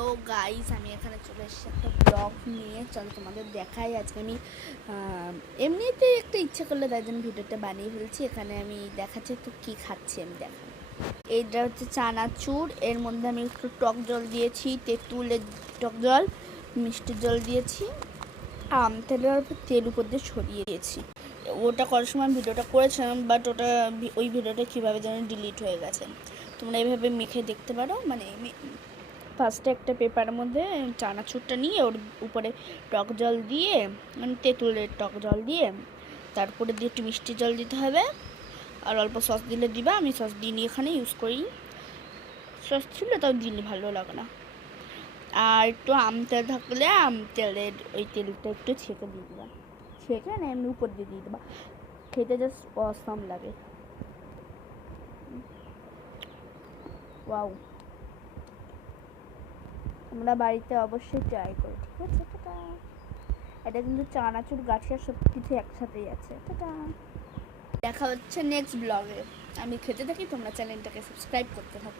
Hello guys, আমি এখানে চলে এসেছি একটা ব্লগ নিয়ে। চলো তোমাদের দেখাই। আজকে আমি এমনিতেই একটা ইচ্ছা করলে তাই জন্য ভিডিওটা বানিয়ে ফেলছি। এখানে আমি দেখাচ্ছি তো কী খাচ্ছি আমি দেখাই। এইটা হচ্ছে চানাচুর, এর মধ্যে আমি একটু টক জল দিয়েছি, তেঁতুলের টক জল, মিষ্টির জল দিয়েছি, তেলের উপর তেল উপর দিয়ে ছড়িয়ে দিয়েছি। ওটা করার সময় ভিডিওটা করেছিলাম, বাট ওটা ওই ভিডিওটা কীভাবে যেন ডিলিট হয়ে গেছে। তোমরা এইভাবে মেখে দেখতে পারো। মানে ফার্স্টে একটা পেপারের মধ্যে চানাচুরটা নিয়ে ওর উপরে টক জল দিয়ে, মানে তেঁতুলের টক জল দিয়ে, তারপরে দিয়ে একটু মিষ্টি জল দিতে হবে, আর অল্প সস দিলে দিবা। আমি সস দিইনি, এখানে ইউজ করি। সস ছিল তাও দিলে ভালো লাগে না। আর একটু আম তেল থাকলে আম তেলের ওই তেলটা একটু ছেঁকে দিয়ে দিবা, ছেঁকে না এমনি উপর দিয়ে দিয়ে দেবা। খেতে জাস্ট অসাম লাগে। ওয়াও, আমরা বাড়িতে অবশ্যই ট্রাই করি, ঠিক আছে? টাটা। এটা কিন্তু চানাচুর, গাঠিয়া সব কিছু একসাথেই আছে। টাটা। দেখা হচ্ছে নেক্সট ব্লগে। আমি খেতে থাকি, তোমরা চ্যানেলটাকে সাবস্ক্রাইব করতে থাকো।